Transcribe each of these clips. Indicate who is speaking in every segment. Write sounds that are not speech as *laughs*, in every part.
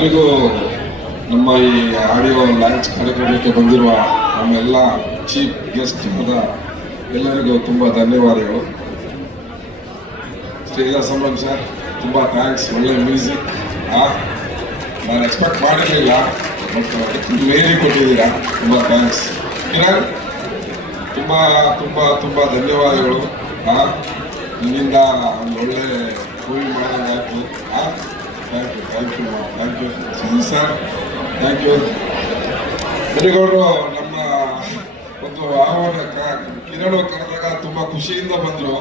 Speaker 1: ಎಲ್ಲರಿಗೂ ನಮ್ಮ ಈ ಆಡಿಯೋ ಲಾಂಚ್ ಕಾರ್ಯಕ್ರಮಕ್ಕೆ ಬಂದಿರುವ ನಮ್ಮೆಲ್ಲ ಚೀಫ್ ಗೆಸ್ಟ್ ಆದ ಎಲ್ಲರಿಗೂ ತುಂಬ ಧನ್ಯವಾದಗಳು. ಸ್ಟೇಜ ಸಂಭ್ರಮ್ ಸರ್, ತುಂಬ ಥ್ಯಾಂಕ್ಸ್ ಒಳ್ಳೆ ಮ್ಯೂಸಿಕ್ ನಾನು ಎಕ್ಸ್ಪೆಕ್ಟ್ ಮಾಡಿರಲಿಲ್ಲ ಬಟ್ ಮೇರಿ ಕೊಟ್ಟಿದ್ದೀರಾ? ತುಂಬ ಥ್ಯಾಂಕ್ಸ್ ಕಿರಣ್, ತುಂಬ ತುಂಬ ತುಂಬ ಧನ್ಯವಾದಗಳು. ನಿಮ್ಮಿಂದ ಒಂದು ಒಳ್ಳೆ movie ಮಾಡೋದಾಯ್ತು thank you thank you thank you ಸರಿ ಥ್ಯಾಂಕ್ ಯು ಬೆರಿಗೌಡರು ನಮ್ಮ ಒಂದು ಆಹ್ವಾನ ಕಿರಣ್ ಕರೆದಾಗ ತುಂಬ ಖುಷಿಯಿಂದ ಬಂದರು.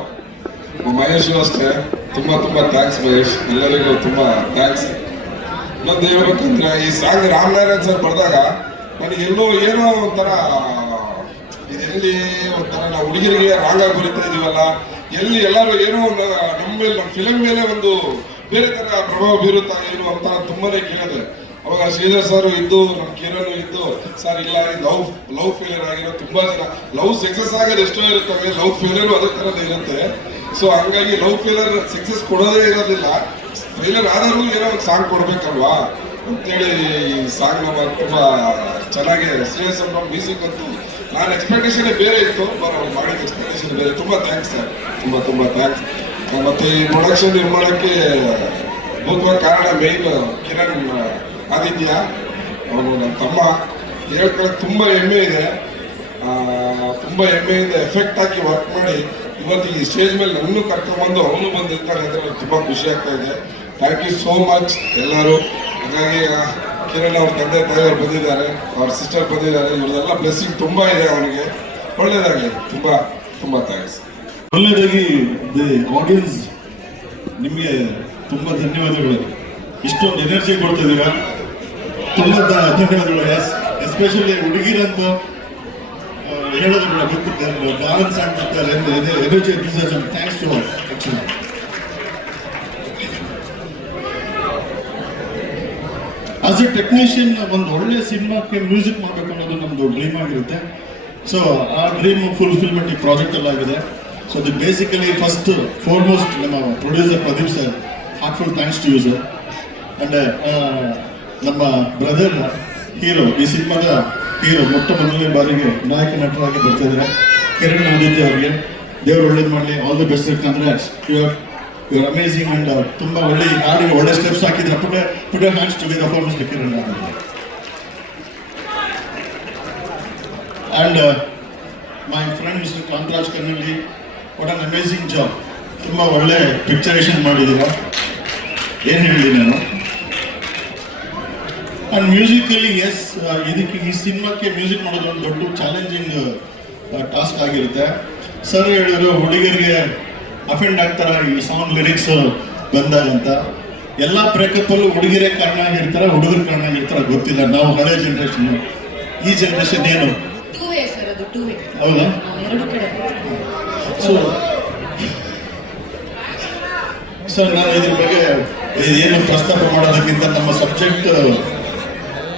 Speaker 1: ಮಹೇಶು ಅಷ್ಟೇ. ತುಂಬ ತುಂಬ ಥ್ಯಾಂಕ್ಸ್ ಮಹೇಶ್. ಎಲ್ಲರಿಗೂ ತುಂಬ ಥ್ಯಾಂಕ್ಸ್ ಇನ್ನೊಂದು ಹೇಳ್ಬೇಕಂದ್ರೆ, ಈ ಸಾಂಗ್ ರಾಮನಾರಾಯಣ್ ಸರ್ ಬರೆದಾಗ ನನಗೆ ಎಲ್ಲೋ ಏನೋ ಒಂಥರ ಇದೆಲ್ಲಿ ಒಂಥರ ನಾವು ಹುಡುಗಿರಿಗೆ ರಾಗ ಬರಿತಾ ಇದೀವಲ್ಲ, ಎಲ್ಲಿ ಎಲ್ಲರೂ ಏನೋ ಒಂದು, ನಮ್ಮ ಮೇಲೆ, ನಮ್ಮ ಫಿಲಮ್ ಮೇಲೆ ಒಂದು ಬೇರೆ ತರ ಪ್ರಭಾವ ಬೀರುತ್ತಾ ಏನು ಅಂತ ತುಂಬಾನೇ ಕೇಳಿದೆ. ಅವಾಗ ಶ್ರೀಧರ್ ಸರ್ ಇದ್ದು, ನಮ್ಮ ಕಿರಣ್ ಇದ್ದು ಸರ್ ಇಲ್ಲ ಲವ್ ಲವ್ ಫೇಲಿಯರ್ ಆಗಿರೋ ತುಂಬಾ ಜನ. ಲವ್ ಸಕ್ಸಸ್ ಆಗೋದು ಎಷ್ಟೋ ಇರುತ್ತವೆ ಲವ್ ಫೇಲಿಯರ್ ಅದೇ ಥರದ್ದು ಇರುತ್ತೆ. ಸೊ ಹಂಗಾಗಿ ಲವ್ ಫೇಲಿಯರ್ ಸಕ್ಸಸ್ ಕೊಡೋದೇ ಇರೋದಿಲ್ಲ. ಫೇಲಿಯರ್ ಆದರೂ ಏನೋ ಒಂದು ಸಾಂಗ್ ಕೊಡ್ಬೇಕಲ್ವಾ? ಅಂತೇಳಿ ಈ ಸಾಂಗ್ ನಮ್ಮ ತುಂಬ ಚೆನ್ನಾಗಿ ಶ್ರೇಯಸ್ ನಮ್ಮ ಮ್ಯೂಸಿಕ್ ಅಂತೂ ನಾನು ಎಕ್ಸ್ಪೆಕ್ಟೇಷನ್ ಬೇರೆ ಇತ್ತು ಅವ್ರು ಮಾಡಿದ ಎಕ್ಸ್ಪೆಕ್ಟೇಷನ್ ಬೇರೆ. ತುಂಬ ಥ್ಯಾಂಕ್ಸ್ ಸರ್ ತುಂಬ ತುಂಬ ಥ್ಯಾಂಕ್ಸ್ ಮತ್ತೆ ಈ ಪ್ರೊಡಕ್ಷನ್ ನಿರ್ಮಾಣಕ್ಕೆ ಭೂತ್ವ ಕಾರಣ ಮೇನ್ ಕಿರಣ್ ಆದಿತ್ಯ ಅವನು ನನ್ನ ತಮ್ಮ ಹೇಳ್ಕೊಳಕ್ ತುಂಬ ಹೆಮ್ಮೆ ಇದೆ. ತುಂಬ ಹೆಮ್ಮೆಯಿಂದ ಎಫೆಕ್ಟ್ ಆಗಿ ವರ್ಕ್ ಮಾಡಿ ಇವತ್ತು ಈ ಸ್ಟೇಜ್ ಮೇಲೆ ನನ್ನೂ ಕರ್ಕೊಂಡ್ಬಂದು ಅವನು ಬಂದು ನಿಂತಾನೆ ಅಂದ್ರೆ ತುಂಬಾ ಖುಷಿ ಆಗ್ತಾ ಇದೆ. ಥ್ಯಾಂಕ್ ಯು ಸೋ ಮಚ್ ಎಲ್ಲರೂ. ಹಾಗಾಗಿ ಕಿರಣ್ ಅವ್ರ ತಂದೆ, ತಾಯಿಯವರು ಬಂದಿದ್ದಾರೆ, ಅವ್ರ ಸಿಸ್ಟರ್ ಬಂದಿದ್ದಾರೆ. ಇವ್ರದೆಲ್ಲ ಬ್ಲೆಸ್ಸಿಂಗ್ ತುಂಬ ಇದೆ ಅವನಿಗೆ. ಒಳ್ಳೇದಾಗಲಿ. ತುಂಬ ತುಂಬ ಥ್ಯಾಂಕ್ಸ್
Speaker 2: ಒಳ್ಳೆಯದಾಗಿ ದಿ ಆಡಿಯನ್ಸ್ ನಿಮಗೆ ತುಂಬ ಧನ್ಯವಾದಗಳು. ಇಷ್ಟೊಂದು ಎನರ್ಜಿ ಕೊಡ್ತಿದ್ದೀರಾ ತುಂಬ ಧ- ಧನ್ಯವಾದಗಳು. ಎಸ್ ಎಸ್ಪೆಷಲಿ ಹುಡುಗಿರಂದು ಹೇಳೋದು ಕೂಡ ಗೊತ್ತಿದ್ದಾರೆ ಬ್ಯಾಲೆನ್ಸ್ ಅಂದರೆ energy enthusiasm thanks to actually as a technician ಒಂದು ಒಳ್ಳೆ ಸಿನಿಮಾಕ್ಕೆ ಮ್ಯೂಸಿಕ್ ಮಾಡಬೇಕು ಅನ್ನೋದು ನಮ್ಮದು ಡ್ರೀಮ್ ಆಗಿರುತ್ತೆ. ಸೊ ಆ ಡ್ರೀಮ್ ಫುಲ್ಫಿಲ್ಮೆಂಟ್ ಈ ಪ್ರಾಜೆಕ್ಟ್ ಎಲ್ಲ ಆಗಿದೆ. ಸೊ ಅದು ಬೇಸಿಕಲಿ ಫಸ್ಟ್ ಫೋರ್ಮೋಸ್ಟ್ ನಮ್ಮ producer Pradeep sir heartful thanks to you sir and ನಮ್ಮ ಬ್ರದರ್ ಹೀರೋ ಈ ಸಿನಿಮಾದ ಹೀರೋ ಮೊಟ್ಟ ಮೊದಲನೇ ಬಾರಿಗೆ ನಾಯಕ ನಟರಾಗಿ ಬರ್ತಿದ್ದಾರೆ ಕಿರಣ್ ಆದಿತ್ಯ ಅವರಿಗೆ ದೇವರು ಒಳ್ಳೇದು ಮಾಡಲಿ all the best congrats you you amazing and ತುಂಬ ಒಳ್ಳೆ ಹಾಡಿಗೆ ಒಳ್ಳೆ ಸ್ಟೆಪ್ಸ್ ಹಾಕಿದ್ರೆ ಪುಟ ಪುಟ hands together for mister Kiran Aditya and my friend mister Kantharaj ಕನ್ನಡಿ ವಾಟ್ ಆನ್ ಅಮೇಝಿಂಗ್ ಜಾಬ್ ತುಂಬ ಒಳ್ಳೆ ಪಿಕ್ಚರೇಷನ್ ಮಾಡಿದ್ದೀರ. ಏನು ಹೇಳಿದ್ದೀನಿ ನಾನು ಆ್ಯಂಡ್ ಮ್ಯೂಸಿಕಲ್ಲಿ ಎಸ್ ಇದಕ್ಕೆ ಈ ಸಿನಿಮಾಕ್ಕೆ ಮ್ಯೂಸಿಕ್ ಮಾಡೋದು ಒಂದು ದೊಡ್ಡ ಚಾಲೆಂಜಿಂಗ್ ಟಾಸ್ಕ್ ಆಗಿರುತ್ತೆ. ಸರ್ ಹೇಳಿದ್ರು ಹುಡುಗರಿಗೆ ಅಫೆಂಡ್ ಆಗ್ತಾರ? ಈ ಸಾಂಗ್ ಲಿರಿಕ್ಸ್ ಬಂದಾಗ ಅಂತ. ಎಲ್ಲ ಬ್ರೇಕಪ್ಪಲ್ಲೂ ಹುಡುಗಿರೇ ಕಾರಣ ಆಗಿರ್ತಾರ ಹುಡುಗರು ಕಾರಣ ಆಗಿರ್ತಾರ ಗೊತ್ತಿಲ್ಲ. ನಾವು ಹಳೆ ಜನ್ರೇಷನ್ ಈ ಜನ್ರೇಷನ್ ಏನು? ಹೌದಾ? ಸೊ ಸೊ ನಾನು ಇದ್ರ ಬಗ್ಗೆ ಏನು ಪ್ರಸ್ತಾಪ ಮಾಡೋದಕ್ಕಿಂತ ನಮ್ಮ ಸಬ್ಜೆಕ್ಟ್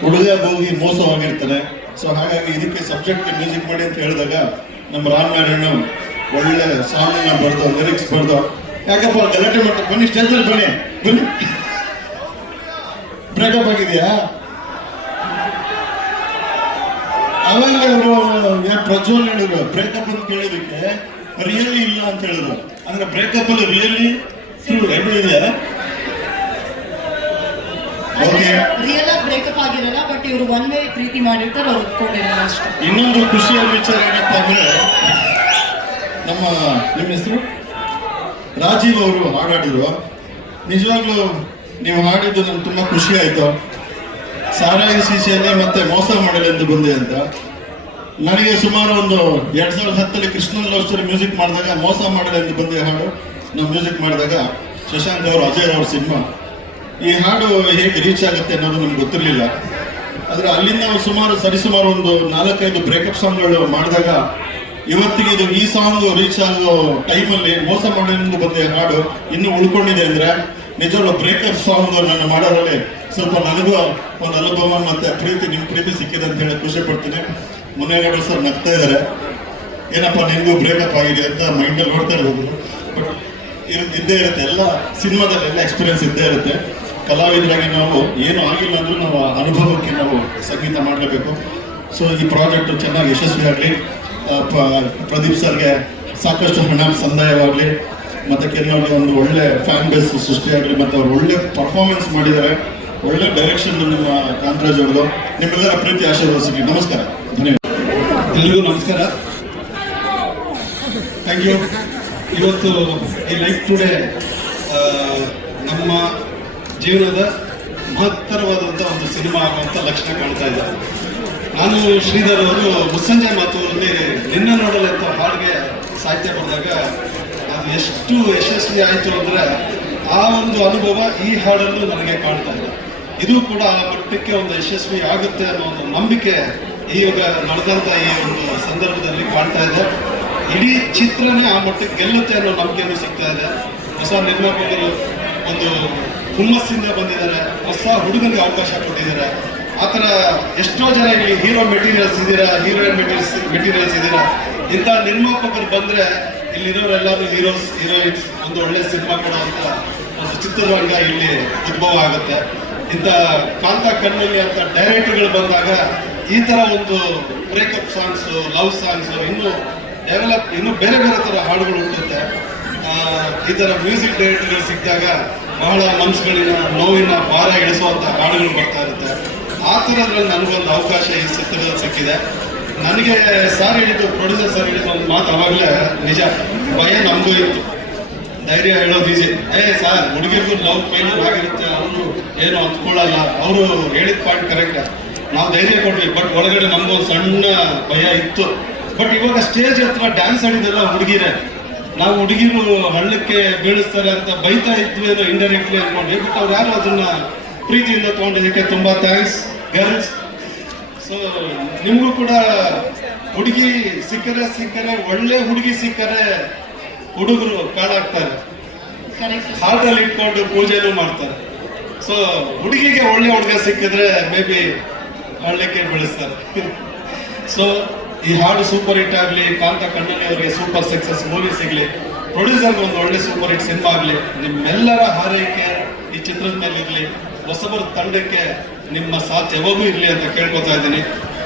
Speaker 2: ಹುಡುಗ ಹೋಗಿ ಮೋಸವಾಗಿರ್ತಾನೆ ಸೊ ಹಾಗಾಗಿ ಇದಕ್ಕೆ ಸಬ್ಜೆಕ್ಟ್ ಮ್ಯೂಸಿಕ್ ಮಾಡಿ ಅಂತ ಹೇಳಿದಾಗ ನಮ್ಮ ರಾಮನಾರಾಯಣ ಒಳ್ಳೆ ಸಾಂಗ್ನ ಬರೆದು ಲಿರಿಕ್ಸ್ ಬರೆದು, ಯಾಕಪ್ಪ, ಗಲಾಟೆ ಮಾಡ್ತಾರೆ ಬನ್ನಿ ಸ್ಟೇಜ್ ಮೇಲೆ ಬನ್ನಿ. ಬನ್ನಿ. ಬ್ರೇಕಪ್ ಆಗಿದೆಯಾ? ಅವಾಗ ಅವರು ಪ್ರಜ್ವಲ್ ಹೇಳಿದ್ರು ಬ್ರೇಕಪ್ ಅಂತ ಕೇಳಿದಕ್ಕೆ ರಿಯಲಿ ಇಲ್ಲ ಅಂತ ಹೇಳಿದ್ರು. ಅಂದ್ರೆ ಬ್ರೇಕಪ್ ಅಲ್ಲಿ ರಿಯಲಿ ಇದೆಯಾ
Speaker 3: ರಿಯಲ್ ಆಗಿ ಬ್ರೇಕಪ್ ಆಗಿರಲ್ಲ ಬಟ್ ಇವರು ಒನ್ ವೇ ಪ್ರೀತಿ ಮಾಡಿರ್ತಾರೆ ಅವ್ರು ಒಪ್ಕೊಂಡಿರಲ್ಲ ಅಷ್ಟೇ.
Speaker 2: ಇನ್ನೊಂದು ಖುಷಿಯ ವಿಚಾರ ಏನಪ್ಪ ಅಂದ್ರೆ ನಮ್ಮ ನಿಮ್ಮ ಹೆಸರು? ರಾಜೀವ್ ಅವರು ಹಾಡಾಡಿದ್ರು. ನಿಜವಾಗ್ಲೂ ನೀವು ಹಾಡಿದ್ದು ನಮ್ಗೆ ತುಂಬಾ ಖುಷಿ ಆಯ್ತು. ಸಾರಾಯಿ ಸೀಸೆಯಲ್ಲಿ ಮತ್ತೆ ಮೋಸ ಮಾಡಲೆಂದು ಬಂದೆ ಅಂತ. ನನಗೆ ಸುಮಾರು ಒಂದು ಎರಡ್ ಸಾವಿರದ ಹತ್ತಲ್ಲಿ ಕೃಷ್ಣನ್ ಲವ್ ಸ್ಟೋರಿ ಮ್ಯೂಸಿಕ್ ಮಾಡಿದಾಗ ಮೋಸ ಮಾಡಲೆಂದು ಬಂದೆ ಹಾಡು. ನಾವು ಮ್ಯೂಸಿಕ್ ಮಾಡಿದಾಗ ಶಶಾಂಕ್ ಅವರು ಅಜಯ್ ಅವ್ರ ಸಿನಿಮಾ. ಈ ಹಾಡು ಹೇಗೆ ರೀಚ್ ಆಗುತ್ತೆ ಅನ್ನೋದು ನಮ್ಗೆ ಗೊತ್ತಿರಲಿಲ್ಲ. ಆದರೆ ಅಲ್ಲಿಂದ ಸುಮಾರು ಸರಿಸುಮಾರು ಒಂದು ನಾಲ್ಕೈದು ಬ್ರೇಕಪ್ ಸಾಂಗ್ಗಳು ಮಾಡಿದಾಗ ಇವತ್ತಿಗೆ ಇದು ಈ ಸಾಂಗ್ ರೀಚ್ ಆಗೋ ಟೈಮಲ್ಲಿ ಮೋಸ ಮಾಡಿಂದ ಬಂದ ಹಾಡು ಇನ್ನೂ ಉಳ್ಕೊಂಡಿದೆ ಅಂದರೆ ನಿಜವಾಗ್ಲೂ ಬ್ರೇಕಪ್ ಸಾಂಗ್ ನಾನು ಮಾಡೋದ್ರಲ್ಲಿ ಸ್ವಲ್ಪ ನನಗೂ ಒಂದು ಅನುಭವ ಮತ್ತು ಪ್ರೀತಿ ನಿಮ್ಮ ಪ್ರೀತಿ ಸಿಕ್ಕಿದೆ ಅಂತ ಹೇಳಿ ಖುಷಿ ಪಡ್ತೀನಿ. ಮುನ್ನೇಗೌಡರು ಸರ್ ನಗ್ತಾ ಇದ್ದಾರೆ. ಏನಪ್ಪ, ನಿನಗೂ ಬ್ರೇಕಪ್ ಆಗಿದೆ ಅಂತ ಮೈಂಡಲ್ಲಿ ನೋಡ್ತಾ ಇರ್ಬೋದು. ಬಟ್ ಇದ್ದೇ ಇರುತ್ತೆ. ಎಲ್ಲ ಸಿನಿಮಾದಲ್ಲಿ ಎಲ್ಲ ಎಕ್ಸ್ಪೀರಿಯನ್ಸ್ ಇದ್ದೇ ಇರುತ್ತೆ. ಕಲಾವಿದರಾಗಿ ನಾವು ಏನು ಆಗಿಲ್ಲ ಅಂದ್ರೂ ನಾವು ಅನುಭವಕ್ಕೆ ನಾವು ಸಂಗೀತ ಮಾಡಲೇಬೇಕು. ಸೊ ಈ ಪ್ರಾಜೆಕ್ಟ್ ಚೆನ್ನಾಗಿ ಯಶಸ್ವಿ ಆಗಲಿ. ಪ್ರದೀಪ್ ಸರ್ಗೆ ಸಾಕಷ್ಟು ಹಣ ಸಂದಾಯವಾಗಲಿ. ಮತ್ತು ಕೆಲವರಿಗೆ ಒಂದು ಒಳ್ಳೆ ಫ್ಯಾನ್ ಬೇಸ್ ಸೃಷ್ಟಿಯಾಗಲಿ. ಮತ್ತು ಅವ್ರು ಒಳ್ಳೆ ಪರ್ಫಾರ್ಮೆನ್ಸ್ ಮಾಡಿದ್ದಾರೆ. ಒಳ್ಳೆ ಡೈರೆಕ್ಷನ್ ನಿಮ್ಮ ಕಾಂತರಾಜ್ ಅವರು ನಿಮ್ಮೆಲ್ಲರ ಪ್ರೀತಿ ಆಶೀರ್ವಾದ ನಮಸ್ಕಾರ. ಧನ್ಯವಾದ
Speaker 4: ಎಲ್ರಿಗೂ ನಮಸ್ಕಾರ. ಥ್ಯಾಂಕ್ ಯು ಇವತ್ತು ಈ ಲೈಫ್ ಟುಡೇ ನಮ್ಮ ಜೀವನದ ಮಹತ್ತರವಾದಂಥ ಒಂದು ಸಿನಿಮಾ ಆಗುವಂಥ ಲಕ್ಷಣ ಕಾಣ್ತಾ ಇದೆ. ನಾನು ಶ್ರೀಧರ್ ಅವರು ಮುಸ್ಸಂಜೆ ಮಾತುಗಳಲ್ಲಿ ನಿನ್ನ ನೋಡಲು ಅಂತ ಹಾಡಿಗೆ ಸಾಹಿತ್ಯ ಬಂದಾಗ ಅದು ಎಷ್ಟು ಯಶಸ್ವಿ ಆಯಿತು ಅಂದರೆ ಆ ಒಂದು ಅನುಭವ ಈ ಹಾಡಲ್ಲೂ ನನಗೆ ಕಾಣ್ತಾ ಇದೆ. ಇದು ಕೂಡ ಆ ಮಟ್ಟಕ್ಕೆ ಒಂದು ಯಶಸ್ವಿ ಆಗುತ್ತೆ ಅನ್ನೋ ಒಂದು ನಂಬಿಕೆ ಈಗ ನಡೆದಂಥ ಈ ಒಂದು ಸಂದರ್ಭದಲ್ಲಿ ಕಾಣ್ತಾ ಇದೆ. ಇಡೀ ಚಿತ್ರನೇ ಆ ಮಟ್ಟಕ್ಕೆ ಗೆಲ್ಲುತ್ತೆ ಅನ್ನೋ ನಂಬಿಕೆನೂ ಸಿಗ್ತಾ ಇದೆ. ಹೊಸ ನಿರ್ಮಾಪಕರು ಒಂದು ಹುಮ್ಮಸ್ಸಿಂದ ಬಂದಿದ್ದಾರೆ, ಹೊಸ ಹುಡುಗನಿಗೆ ಅವಕಾಶ ಕೊಟ್ಟಿದ್ದಾರೆ. ಆ ಥರ ಎಷ್ಟೋ ಜನ ಇಲ್ಲಿ ಹೀರೋ ಮೆಟೀರಿಯಲ್ಸ್ ಇದ್ದೀರಾ ಹೀರೋಯಿನ್ ಮೆಟೀರಿಯಲ್ಸ್ ಮೆಟೀರಿಯಲ್ಸ್ ಇದ್ದೀರಾ. ಇಂಥ ನಿರ್ಮಾಪಕರು ಬಂದರೆ ಇಲ್ಲಿರೋರೆಲ್ಲರೂ ಹೀರೋಸ್ ಹೀರೋಯಿನ್ಸ್ ಒಂದು ಒಳ್ಳೆ ಸಿನಿಮಾ ಕೊಡುವಂತ ಒಂದು ಚಿತ್ರರಂಗ ಇಲ್ಲಿ ಉದ್ಭವ ಆಗುತ್ತೆ. ಇಂಥ ಕಾಂತ ಕಣ್ಣಲ್ಲಿ ಅಂತ ಡೈರೆಕ್ಟರ್ಗಳು ಬಂದಾಗ ಈ ಥರ ಒಂದು ಬ್ರೇಕಪ್ ಸಾಂಗ್ಸು ಲವ್ ಸಾಂಗ್ಸು ಇನ್ನೂ ಡೆವಲಪ್ ಇನ್ನೂ ಬೇರೆ ಬೇರೆ ಥರ ಹಾಡುಗಳು ಹುಟ್ಟುತ್ತೆ ಈ ಥರ ಮ್ಯೂಸಿಕ್ ಡೈರೆಕ್ಟರ್ಗಳು ಸಿಕ್ಕಿದಾಗ ಬಹಳ ಮನಸ್ಸುಗಳಿನ ನೋವಿನ ಭಾರ ಇಳಿಸುವಂತಹ ಹಾಡುಗಳು ಬರ್ತಾ ಇರುತ್ತೆ. ಆ ಥರದ್ರಲ್ಲಿ ನನಗೊಂದು ಅವಕಾಶ ಈ ಚಿತ್ರದಲ್ಲಿ ಸಿಕ್ಕಿದೆ. ನನಗೆ ಸರ್ ಹೇಳಿದ್ದು ಪ್ರೊಡ್ಯೂಸರ್ ಸರ್ ಹೇಳಿದ್ದು ಒಂದು ಮಾತು ಅವಾಗಲೇ ನಿಜ. ಭಯ ನಮಗೂ ಇತ್ತು. ಧೈರ್ಯ ಹೇಳೋದು ಈಸಿ ಏ ಸರ್ ಹುಡುಗಿರ್ಗೂ ಲವ್ ಫೈನಲ್ ಆಗಿರುತ್ತೆ, ಅವರು ಏನು ಅಂದ್ಕೊಳ್ಳಲ್ಲ. ಅವರು ಹೇಳಿದ ಪಾಯಿಂಟ್ ಕರೆಕ್ಟ್ ನಾವು ಧೈರ್ಯ ಕೊಟ್ವಿ ಬಟ್ ಒಳಗಡೆ ನಮಗೊಂದು ಸಣ್ಣ ಭಯ ಇತ್ತು. ಬಟ್ ಇವಾಗ ಸ್ಟೇಜ್ ಹತ್ರ ಡ್ಯಾನ್ಸ್ ಆಡಿದೆಲ್ಲ ಹುಡುಗಿರೇ ನಾವು ಹುಡುಗಿರು ಹಳ್ಳಕ್ಕೆ ಬೀಳಿಸ್ತಾರೆ ಅಂತ ಬೈತಾ ಇದ್ವಿ ಅನ್ನೋ ಇಂಡೈರೆಕ್ಟ್ಲಿ ಅನ್ಕೊಂಡ್ವಿ ಬಟ್ ಅವ್ರು ಯಾರು ಅದನ್ನ ಪ್ರೀತಿಯಿಂದ ತಗೊಂಡಿದ್ದಕ್ಕೆ ತುಂಬಾ ಥ್ಯಾಂಕ್ಸ್ ಗರ್ಲ್ಸ್ ಸೊ ನಿಮಗೂ ಕೂಡ ಹುಡುಗಿ ಸಿಕ್ಕರೆ ಸಿಕ್ಕರೆ, ಒಳ್ಳೆ ಹುಡುಗಿ ಸಿಕ್ಕರೆ ಹುಡುಗರು ಕಾಡಾಗ್ತಾರೆ. ಹಾಲ್ದಲ್ಲಿ ಇಟ್ಕೊಂಡು ಪೂಜೆನೂ ಮಾಡ್ತಾರೆ. ಸೊ ಹುಡುಗಿಗೆ ಒಳ್ಳೆ ಹುಡುಗ ಸಿಕ್ಕಿದ್ರೆ ಮೇ ಬಿ ಹಳ್ಳಕ್ಕೆ ಬೆಳೆಸ್ತಾರೆ. ಸೊ *laughs* ಈ ಹಾಡು ಸೂಪರ್ ಹಿಟ್ ಆಗಲಿ, ಕಾಂತ ಕಣ್ಣನಿ ಅವರಿಗೆ ಸೂಪರ್ ಸಕ್ಸಸ್ ಮೂವಿ ಸಿಗಲಿ ಪ್ರೊಡ್ಯೂಸರ್ಗೆ ಒಂದು ಒಳ್ಳೆ ಸೂಪರ್ ಹಿಟ್ ಸಿನಿಮಾ ಆಗಲಿ, ನಿಮ್ಮೆಲ್ಲರ ಹಾರೈಕೆ ಈ ಚಿತ್ರದ ಮೇಲೆ ಇರಲಿ. ಹೊಸಬರ ತಂಡಕ್ಕೆ ನಿಮ್ಮ ಸಾಥ್ ಯಾವಾಗೂ ಇರಲಿ ಅಂತ ಕೇಳ್ಕೊತಾ ಇದ್ದೀನಿ.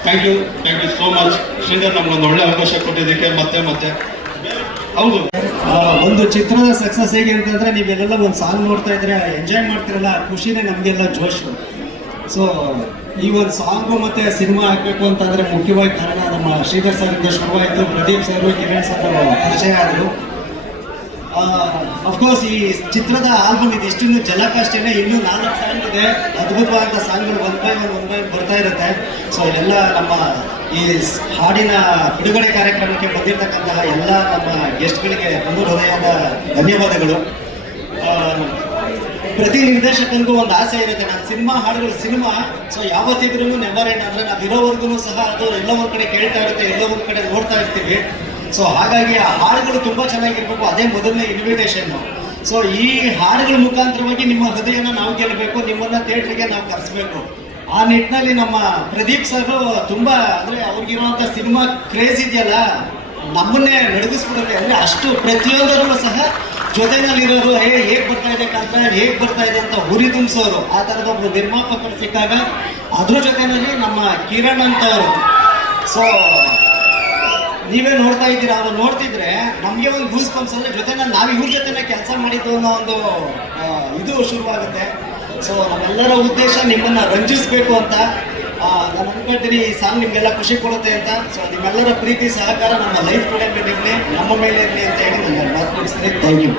Speaker 4: Thank you thank you so much Sridhar ನಮ್ಗೊಂದು ಒಳ್ಳೆ ಅವಕಾಶ ಕೊಟ್ಟಿದ್ದಕ್ಕೆ ಮತ್ತೆ ಮತ್ತೆ. ಹೌದು.
Speaker 5: ಒಂದು ಚಿತ್ರದ ಸಕ್ಸಸ್ ಹೇಗೆ ಅಂತಂದ್ರೆ ನೀವೆಲ್ಲ ಒಂದು ಸಾಂಗ್ ನೋಡ್ತಾ ಇದ್ರೆ ಎಂಜಾಯ್ ಮಾಡ್ತಿರಲ್ಲ, ಖುಷಿನೇ ನಮಗೆಲ್ಲ ಜೋಶು. ಸೊ ಈ ಒಂದು ಸಾಂಗು ಮತ್ತೆ ಸಿನಿಮಾ ಹಾಕ್ಬೇಕು ಅಂತಂದ್ರೆ ಮುಖ್ಯವಾಗಿ ಕಾರಣ ನಮ್ಮ ಶ್ರೀಧರ್ ಸರ್ ಇಂದ ಶುರುವಾಯಿತು ಪ್ರದೀಪ್ ಸರ್ ಕಿರಣ್ ಸರ್ ಪರಿಚಯ ಆದರು. ಅಫ್ಕೋರ್ಸ್ ಈ ಚಿತ್ರದ ಆಲ್ಬಮ್ ಇದು ಇಷ್ಟಿನ್ನು ಜಲಕಷ್ಟೇನೆ ಇನ್ನೂ ನಾಲ್ಕು ಸಾಂಗ್ ಇದೆ. ಅದ್ಭುತವಾದ ಸಾಂಗ್ಗಳು one by one one by ಬರ್ತಾ ಇರುತ್ತೆ. ಸೊ ಎಲ್ಲ ನಮ್ಮ ಈ ಹಾಡಿನ ಬಿಡುಗಡೆ ಕಾರ್ಯಕ್ರಮಕ್ಕೆ ಬಂದಿರತಕ್ಕಂತಹ ಎಲ್ಲ ನಮ್ಮ ಗೆಸ್ಟ್ಗಳಿಗೆ ಒಂದು ಹೃದಯದ ಧನ್ಯವಾದಗಳು. ಪ್ರತಿ ನಿರ್ದೇಶಕನಿಗೂ ಒಂದು ಆಸೆ ಇರುತ್ತೆ. ನಾನು ಸಿನಿಮಾ ಹಾಡುಗಳು ಸಿನಿಮಾ ಸೊ ಯಾವತ್ತಿದ್ರೂ ನೆವರ್ ಏನ್ ಅಂದ್ರೆ ನಾವು ಇರೋವರೆಗೂ ಸಹ ಅದು ಎಲ್ಲ ಒಂದ್ ಕಡೆ ಕೇಳ್ತಾ ಇರುತ್ತೆ, ಎಲ್ಲ ಒಂದು ಕಡೆ ನೋಡ್ತಾ ಇರ್ತೀವಿ. ಸೊ ಹಾಗಾಗಿ ಆ ಹಾಡುಗಳು ತುಂಬಾ ಚೆನ್ನಾಗಿರ್ಬೇಕು. ಅದೇ ಮೊದಲನೇ ಇನ್ವಿಟೇಷನ್ ಸೊ ಈ ಹಾಡುಗಳ ಮುಖಾಂತರವಾಗಿ ನಿಮ್ಮ ಹೃದಯನ ನಾವು ಗೆಲ್ಲಬೇಕು, ನಿಮ್ಮನ್ನ ಥಿಯೇಟ್ರಿಗೆ ನಾವು ಕರೆಸಬೇಕು. ಆ ನಿಟ್ಟಿನಲ್ಲಿ ನಮ್ಮ ಪ್ರದೀಪ್ ಸರ್ ತುಂಬಾ ಅಂದ್ರೆ ಅವ್ರಿಗಿರುವಂಥ ಸಿನಿಮಾ ಕ್ರೇಜ್ ಇದೆಯಲ್ಲ, ನಮ್ಮನ್ನೇ ನಡಗಿಸ್ಬಿಡುತ್ತೆ ಅಂದರೆ ಅಷ್ಟು ಪ್ರತಿಯೊಂದರಲ್ಲೂ ಸಹ ಜೊತೆನಲ್ಲಿರೋರು ಏ ಹೇಗ್ ಬರ್ತಾ ಇದೆ ಅಂತ ಹೇಗೆ ಬರ್ತಾ ಇದೆ? ಅಂತ ಹುರಿ ತುಂಬಿಸೋರು. ಆ ಥರದ ಒಬ್ರು ನಿರ್ಮಾಪಕರು ಸಿಕ್ಕಾಗ, ಅದ್ರ ಜೊತೆನಲ್ಲಿ ನಮ್ಮ ಕಿರಣ್ ಅಂತವರು. ಸೊ ನೀವೇ ನೋಡ್ತಾ ಇದ್ದೀರಾ? ಅವ್ರು ನೋಡ್ತಿದ್ರೆ ನಮಗೆ ಒಂದು ಗೂಸ್ ಪಂಪ್ಸ್ ಅಂದ್ರೆ ಜೊತೆನಲ್ಲಿ ನಾವು ಇವ್ರ ಜೊತೆನೆ ಕೆಲಸ ಮಾಡಿದ್ದು ಅನ್ನೋ ಒಂದು ಇದು ಶುರುವಾಗುತ್ತೆ. ಸೊ ನಮ್ಮೆಲ್ಲರ ಉದ್ದೇಶ ನಿಮ್ಮನ್ನ ರಂಜಿಸ್ಬೇಕು ಅಂತ ನಾನು ಅನ್ಕೊಳ್ತೀನಿ ಈ ಸಾಂಗ್ ನಿಮ್ಗೆಲ್ಲ ಖುಷಿ ಕೊಡುತ್ತೆ ಅಂತ. ಸೊ ನಿಮ್ಮೆಲ್ಲರ ಪ್ರೀತಿ, ಸಹಕಾರ ನಮ್ಮ ಲೈಫ್ ಕೂಡ ಇರಲಿ ನಮ್ಮ ಮೇಲೆ ಇರಲಿ ಅಂತ ಹೇಳಿ ನಾನು ಮಾತು ಮುಗಿಸ್ತೀನಿ. ಥ್ಯಾಂಕ್ ಯು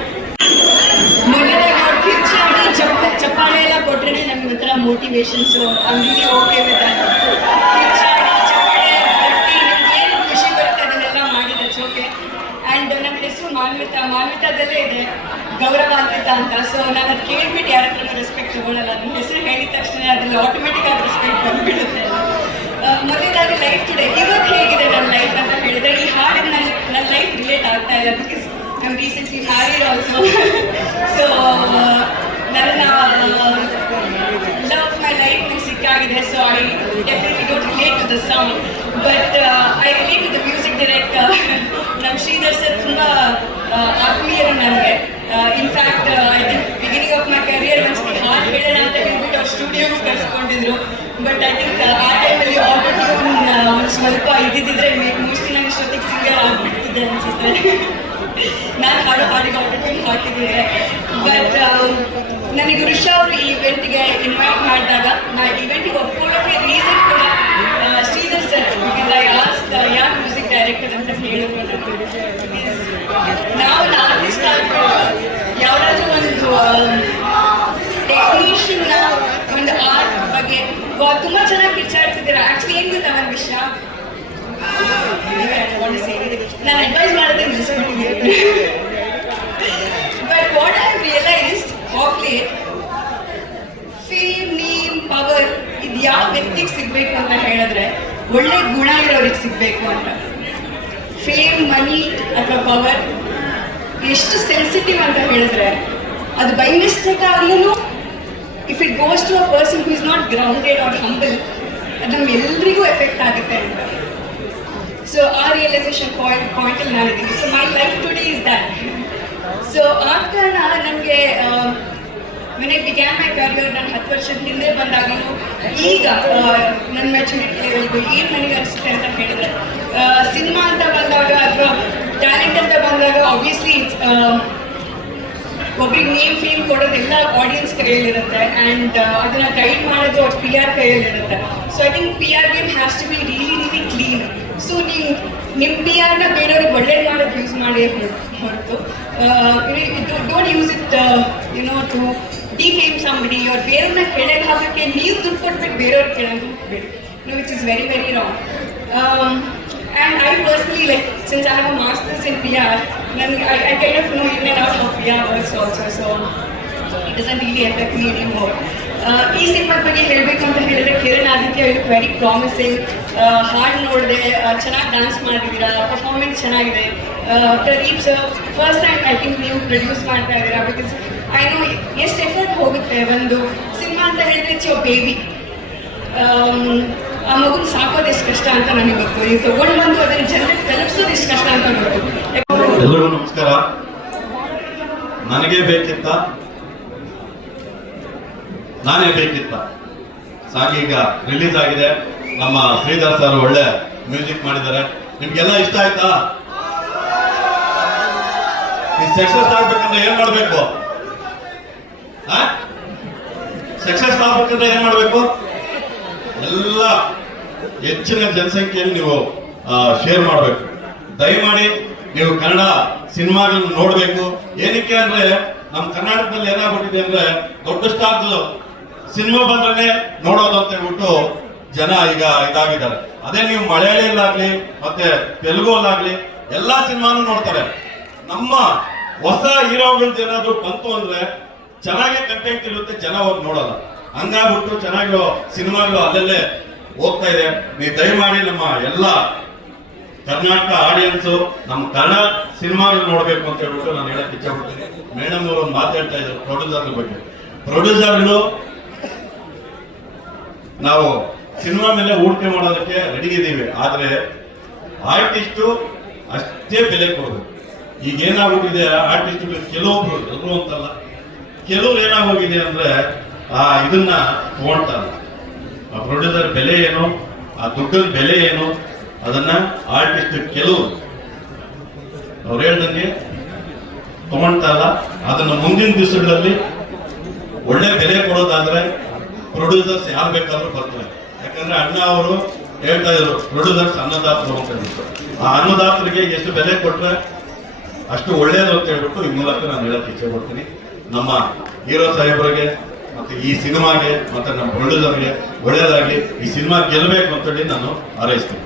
Speaker 3: ಚಪ್ಪಾಳೆ ಎಲ್ಲ ಕೊಟ್ಟರೆ ನಮ್ಗೆ ಒಂಥರ ಮೋಟಿವೇಶನ್ಸ್ ಅಂಗಡಿ ಓಕೆ ವಿತ್ ಮಾನ್ವಿತಾ ಮಾನ್ವಿತಾದಲ್ಲೇ ಇದೆ ಗೌರವಾನ್ವಿತ ಅಂತ ಸೊ ನಾನು ಅದು ಕೇಳ್ಬಿಟ್ಟು ಯಾರ ಹತ್ರ ರೆಸ್ಪೆಕ್ಟ್ ತಗೊಳ್ಳಲ್ಲ ನನ್ನ ಹೆಸರು ಹೇಳಿದ ತಕ್ಷಣ ಅದ್ರಲ್ಲಿ ಆಟೋಮೆಟಿಕ್ ಆಗಿ ರೆಸ್ಪೆಕ್ಟ್ ಬಂದ್ಬಿಡುತ್ತೆ. ಮೊದಲನೇದಾಗಿ ಲೈಫ್ ಟುಡೇ ಇವತ್ತು ಹೇಗಿದೆ ನನ್ನ ಲೈಫ್ ಅಂತ ಹೇಳಿದ್ರೆ, ಈ ಹಾಡಿನ ನನ್ನ ನನ್ನ ಲೈಫ್ ರಿಲೇಟ್ ಆಗ್ತಾ ಇಲ್ಲ ಬಿಕಾಸ್ ನಮ್ಮ ರೀಸೆಂಟ್ಲಿ ಮ್ಯಾರಿಡ್ ಆಲ್ಸೋ ಸೊ ನನ್ನ ಲವ್ ಮೈ ಲೈಫ್ ನಂಗೆ ಸಿಕ್ಕಾಗಿದೆ. So I definitely don't relate to the song but I relate to the music director ನಮ್ಮ ಶ್ರೀಧರ್ ಸರ್ ತುಂಬ ಆತ್ಮೀಯರು ನನಗೆ in fact I think beginning of my career ಒಂದ್ಸತಿ ಹಾಡು ಹೇಳೋಣ ಅಂತ ಹೇಳ್ಬಿಟ್ಟು ಅವ್ರು ಸ್ಟುಡಿಯೋ ಕರೆಸ್ಕೊಂಡಿದ್ರು ಬಟ್ ಐ ಥಿಂಕ್ ಆ ಟೈಮಲ್ಲಿ ಆಲ್ರೆಡಿ ಒಂದು ಸ್ವಲ್ಪ ಇದ್ದಿದ್ದರೆ ಮೋಸ್ಟ್ಲಿ ನಾನು ಇಷ್ಟೊತ್ತಿಗೆ ಸಿಂಗರ್ ಆಗ್ಬಿಡ್ತಿದ್ದೆ ಅನಿಸುತ್ತೆ. ನಾನು ಹಾಡು ಹಾಡಿಗೆ ಆಲ್ರೆಡಿ ಹಾಕಿದ್ದೀನಿ. ಹಾಕಿದ್ದೆ ಬಟ್ ನನಗೆ ಋಷಾ ಅವರು ಈ ಇವೆಂಟ್ಗೆ ಇನ್ವೈಟ್ ಮಾಡಿದಾಗ, ನಾ ಇವೆಂಟಿಗೆ ಒಪ್ಕೊಳ್ಳೋಕೆ ರೀಸನ್ ಕೂಡ ಆ, Sridhar sir because I asked ಯಾಕೆ ಮ್ಯೂಸಿಕ್ ಡೈರೆಕ್ಟರ್ ಅಂತ ಹೇಳಿದ್ರು ನನಗೆ Because ನಾವು ಆರ್ಟಿಸ್ಟ್ ಆಗ್ಬಿಟ್ಟು ಯಾವುದಾದ್ರೂ ಒಂದು ಟೆಕ್ನಿಷಿಯನ್ ಒಂದು ಆರ್ಟ್ ಬಗ್ಗೆ ವ- ತುಂಬಾ ಚೆನ್ನಾಗಿ ಕಿಚ್ಚಾಡ್ತಿದ್ದೀರಾ ಆಕ್ಚುಲಿ ಏನ್ ಗೊತ್ತಾ ಒಂದು ವಿಷಯ ನಾನು ಅಡ್ವೈಸ್ ಮಾಡೋದೇ ನಿಲ್ಲಿಸ್ಬಿಟ್ಟಿದ್ದೀನಿ but what I realised of late fame name power ಇದು ಯಾವ ವ್ಯಕ್ತಿಗೆ ಸಿಗಬೇಕು ಅಂತ ಹೇಳಿದ್ರೆ, ಒಳ್ಳೆ ಗುಣ ಇರೋರಿಗೆ ಸಿಗಬೇಕು ಅಂತ. ಫೇಮ್ ಮನಿ ಅಥವಾ ಪವರ್ ಎಷ್ಟು ಸೆನ್ಸಿಟಿವ್ ಅಂತ ಹೇಳಿದ್ರೆ, ಅದು by mistake if it goes to a person who is not grounded or humble ಅದು ನಮ್ಮೆಲ್ಲರಿಗೂ ಎಫೆಕ್ಟ್ ಆಗುತ್ತೆ ಅಂತ. ಸೊ ಆ ರಿಯಲೈಸೇಷನ್ ಪಾಯಿಂಟ್ ಪಾಯಿಂಟಲ್ಲಿ ನಾನಿದ್ದೀನಿ. So my life today is that so ಆ ಕಾರಣ ನನಗೆ ಮನೆ ಬಿಗ್ಯಾನ್ ಮೈ ಕ್ಯಾರಿಯರ್ ನಾನು ಹತ್ತು ವರ್ಷದ ಹಿಂದೆ ಬಂದಾಗಲೂ ಈಗ ನನ್ನ ಮೆಚುರಿಟಿ ಇರೋದು ಏನು ನನಗೆ ಅನಿಸುತ್ತೆ ಅಂತ ಹೇಳಿದ್ರೆ ಸಿನಿಮಾ ಅಂತ ಬಂದಾಗ ಅಥವಾ ಟ್ಯಾಲೆಂಟ್ ಅಂತ ಬಂದಾಗ ಆಬ್ವಿಯಸ್ಲಿ ಒಬ್ರಿಗೆ ನೇಮ್ ಫೇಮ್ ಕೊಡೋದೆಲ್ಲ ಆಡಿಯನ್ಸ್ ಕೈಯಲ್ಲಿರುತ್ತೆ ಆ್ಯಂಡ್ ಅದನ್ನ ಗೈಡ್ ಮಾಡೋದು ಅವ್ರ P R ಕೈಯಲ್ಲಿರುತ್ತೆ. So I think P R game has to be really clean so ನೀವು ನಿಮ್ಮ ಪಿ ಆರ್ನ ಬೇರೆಯವ್ರಿಗೆ ಒಳ್ಳೇದು ಮಾಡೋಕ್ಕೆ ಯೂಸ್ ಮಾಡಿ ಹೊರತು don't use it you know to defame somebody ಅವ್ರು ಬೇರೆಯವ್ರನ್ನ ಕೆಳಗೆ ಹಾಕೋಕ್ಕೆ ನೀವು ದುಡ್ಡು ಕೊಟ್ಬಿಟ್ಟು ಬೇರೆಯವ್ರ ಕೆಳಗೆ ಹೋಗ್ಬೇಡಿ no which is very very wrong And I personally, like, since I have a master's in PR, then I, I kind of know in and out how PR works also, so it doesn't really affect me anymore. Uh, ಈ ಸಿನಿಮಾದ ಬಗ್ಗೆ ಹೇಳಬೇಕು ಅಂತ ಹೇಳಿದ್ರೆ Kiran Aditya it very promising ಹಾಡು ನೋಡಿದೆ ಚೆನ್ನಾಗಿ dance ಮಾಡಿದ್ದೀರಾ ಪರ್ಫಾರ್ಮೆನ್ಸ್ ಚೆನ್ನಾಗಿದೆ. Pradeep sir first time I think ನೀವು ಪ್ರೊಡ್ಯೂಸ್ ಮಾಡ್ತಾ ಇದ್ದೀರಾ ಬಿಕಾಸ್ ಐ ನೋ ಎಷ್ಟು ಎಫರ್ಟ್ ಹೋಗುತ್ತೆ ಒಂದು ಸಿನಿಮಾ ಅಂತ ಹೇಳಿದ್ರೆ ಇಟ್ಸ್ ಯೋರ್ ಬೇಬಿ ಆ ಮಗು ಸಾಕೋದು ಎಷ್ಟು ಕಷ್ಟ ಅಂತ ನನಗೆ ಗೊತ್ತು. ನೀವು ತಗೊಂಡು ಬಂದು ಅದನ್ನು ಜನರಿಗೆ ತಲುಪಿಸೋದು ಎಷ್ಟು ಕಷ್ಟ ಅಂತ ಗೊತ್ತು.
Speaker 6: ಎಲ್ಲರಿಗೂ ನಮಸ್ಕಾರ. ನನಗೆ ಬೇಕಿತ್ತ ನಾನೇ ಬೇಕಿತ್ತ. ಸಾಂಗ್ ಈಗ ರಿಲೀಸ್ ಆಗಿದೆ. ನಮ್ಮ ಶ್ರೀಧರ್ ಸರ್ ಒಳ್ಳೆ ಮ್ಯೂಸಿಕ್ ಮಾಡಿದ್ದಾರೆ. ನಿಮ್ಗೆಲ್ಲ ಇಷ್ಟ ಆಯ್ತಾ? ಸಕ್ಸಸ್ ಆಗ್ಬೇಕಂದ್ರೆ ಏನ್ ಮಾಡ್ಬೇಕು? ಸಕ್ಸಸ್ ಆಗ್ಬೇಕಂದ್ರೆ ಏನ್ ಮಾಡ್ಬೇಕು? ಎಲ್ಲ ಹೆಚ್ಚಿನ ಜನಸಂಖ್ಯೆಯಲ್ಲಿ ನೀವು ಶೇರ್ ಮಾಡಬೇಕು. ದಯಮಾಡಿ ನೀವು ಕನ್ನಡ ಸಿನಿಮಾಗಳನ್ನು ನೋಡಬೇಕು. ಏನಕ್ಕೆ ಅಂದ್ರೆ ನಮ್ಮ ಕರ್ನಾಟಕದಲ್ಲಿ ಏನಾಗ್ಬಿಟ್ಟಿದೆ ಅಂದ್ರೆ ದೊಡ್ಡ ಸ್ಟಾರ್ ಸಿನಿಮಾ ಬಂದ್ರೆ ನೋಡೋದು ಅಂತ ಹೇಳ್ಬಿಟ್ಟು ಜನ ಈಗ ಇದಾಗಿದ್ದಾರೆ. ಅದೇ ನೀವು ಮಲಯಾಳಿಯಲ್ಲಾಗ್ಲಿ, ಮತ್ತೆ ತೆಲುಗುಲ್ಲಾಗ್ಲಿ ಎಲ್ಲಾ ಸಿನಿಮಾನು ನೋಡ್ತಾರೆ. ನಮ್ಮ ಹೊಸ ಹೀರೋಗಳದ್ದು ಏನಾದ್ರು ಬಂತು ಅಂದ್ರೆ ಚೆನ್ನಾಗಿ ಕಂಟೆಂಟ್ ಇರುತ್ತೆ, ಜನ ಹೋಗಿ ನೋಡಲ್ಲ. ಹಂಗಾಗ್ಬಿಟ್ಟು ಚೆನ್ನಾಗಿರೋ ಸಿನಿಮಾಗಳು ಅಲ್ಲಲ್ಲೇ ಹೋಗ್ತಾ ಇದೆ. ನೀವು ದಯಮಾಡಿ ನಮ್ಮ ಎಲ್ಲ ಕರ್ನಾಟಕ ಆಡಿಯನ್ಸ್ ನಮ್ಮ ಕನ್ನಡ ಸಿನಿಮಾಗಳು ನೋಡ್ಬೇಕು ಅಂತ ಹೇಳ್ಬಿಟ್ಟು ನಾನು ಹೇಳಕ್ ಇಚ್ಛಪಡ್ತೀನಿ ಮೇಡಮ್ ಅವರು ಮಾತಾಡ್ತಾ ಇದ್ರು ಪ್ರೊಡ್ಯೂಸರ್ ಬಗ್ಗೆ. ಪ್ರೊಡ್ಯೂಸರ್ಗಳು ನಾವು ಸಿನಿಮಾ ಮೇಲೆ ಹೂಡಿಕೆ ಮಾಡೋದಕ್ಕೆ ರೆಡಿ ಇದ್ದೀವಿ ಆದ್ರೆ ಆರ್ಟಿಸ್ಟು ಅಷ್ಟೇ ಬೆಲೆ ಕೊಡೋದು. ಈಗ ಏನಾಗೋಗಿದೆ ಆರ್ಟಿಸ್ಟ್ ಕೆಲವೊಬ್ರು ಎಲ್ಲರೂ ಅಂತಲ್ಲ, ಕೆಲವ್ರು ಏನಾಗೋಗಿದೆ ಅಂದ್ರೆ, ಆ, ಇದನ್ನ ತಗೊಳ್ತಾರೆ. ಆ ಪ್ರೊಡ್ಯೂಸರ್ ಬೆಲೆ ಏನು, ಆ ದುಡ್ಡಿನ ಬೆಲೆ ಏನು, ಅದನ್ನ ಆರ್ಟಿಸ್ಟ್ ಕೆಲವು ಅವ್ರು ಹೇಳ್ದಂಗೆ ತಗೊಳ್ತಾ ಇಲ್ಲ ಅದನ್ನ ಮುಂದಿನ ದಿವಸಗಳಲ್ಲಿ ಒಳ್ಳೆ ಬೆಲೆ ಕೊಡೋದಾದ್ರೆ ಪ್ರೊಡ್ಯೂಸರ್ಸ್ ಯಾರು ಬೇಕಾದ್ರೂ ಬರ್ತಾರೆ. ಯಾಕಂದ್ರೆ ಅಣ್ಣ ಅವರು ಹೇಳ್ತಾ ಇದ್ರು ಪ್ರೊಡ್ಯೂಸರ್ಸ್ ಅನ್ನದಾತರು ಅಂತ ಹೇಳ್ಬಿಟ್ಟು. ಆ ಅನ್ನದಾತರಿಗೆ ಎಷ್ಟು ಬೆಲೆ ಕೊಟ್ರೆ ಅಷ್ಟು ಒಳ್ಳೇದು ಅಂತ ಹೇಳ್ಬಿಟ್ಟು ಈ ಮೂಲಕ ನಾನು ಹೇಳಕ್ಕೆ ಇಚ್ಛೆ ಪಡ್ತೀನಿ. ನಮ್ಮ ಹೀರೋ ಸಾಹೇಬರಿಗೆ ಮತ್ತೆ ಈ ಸಿನಿಮಾಗೆ ಮತ್ತೆ ನಮ್ಮ ಪ್ರೊಡ್ಯೂಸರ್ಗೆ ಒಳ್ಳೇದಾಗ್ಲಿ ಈ ಸಿನಿಮಾ ಗೆಲ್ಲಬೇಕು ಅಂತೇಳಿ ನಾನು ಹಾರೈಸ್ತೀನಿ.